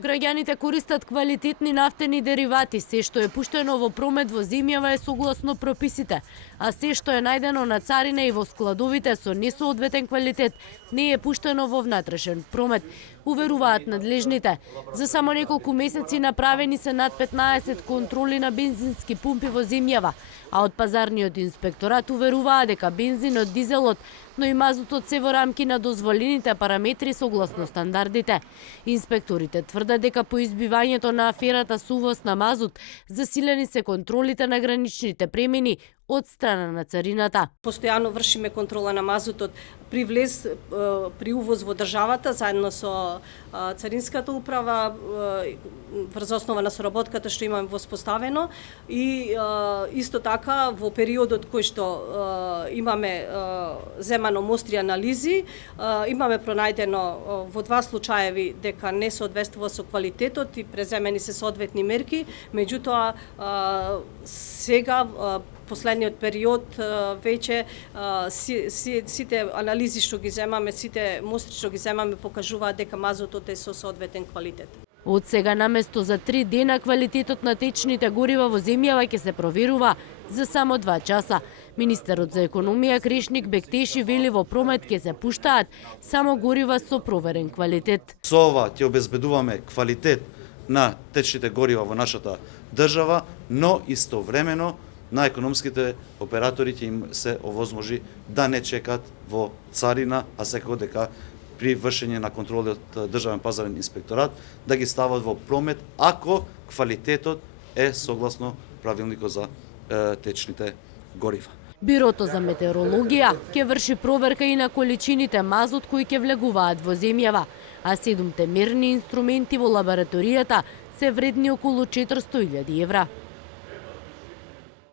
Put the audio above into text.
Граѓаните користат квалитетни нафтени деривати, се што е пуштено во промет во земјава е согласно прописите, а се што е најдено на царина и во складовите со несоодветен квалитет не е пуштено во внатрешен промет, уверуваат надлежните. За само неколку месеци направени се над 15 контроли на бензински пумпи во земјава, а од пазарниот инспекторат уверуваа дека бензинот, дизелот, но и мазутот се во рамки на дозволените параметри согласно стандардите. Инспекторите тврдат дека по избивањето на аферата со увоз на мазут засилени се контролите на граничните премини од страна на царината. Постојано вршиме контрола на мазутот при влез, при увоз во државата, заедно со Царинската управа, врз основа на соработката што имаме воспоставено и исто така во периодот кој што имаме земано мостри анализи, имаме пронајдено во 2 случаеви дека не соодветствува со квалитетот и преземени се соодветни мерки, меѓутоа сега последниот период веќе сите анализи што ги земаме, сите мостри што ги земаме покажуваат дека мазутот е со соодветен квалитет. Од сега наместо за 3 дена квалитетот на течните горива во земјава ќе се проверува за само 2 часа. Министерот за економија Крешник Бектеши вели во промет ќе се пуштаат само горива со проверен квалитет. Со ова ќе обезбедуваме квалитет на течните горива во нашата држава, но истовремено на економските оператори ќе им се овозможи да не чекат во царина, а секако дека при вршење на контроли од Државен пазарен инспекторат да ги стават во промет ако квалитетот е согласно правилникот за течните горива. Бирото за метеорологија ќе врши проверка и на количините мазут кои ќе влегуваат во земјава, а 7 мерни инструменти во лабораторијата се вредни околу 400.000 евра.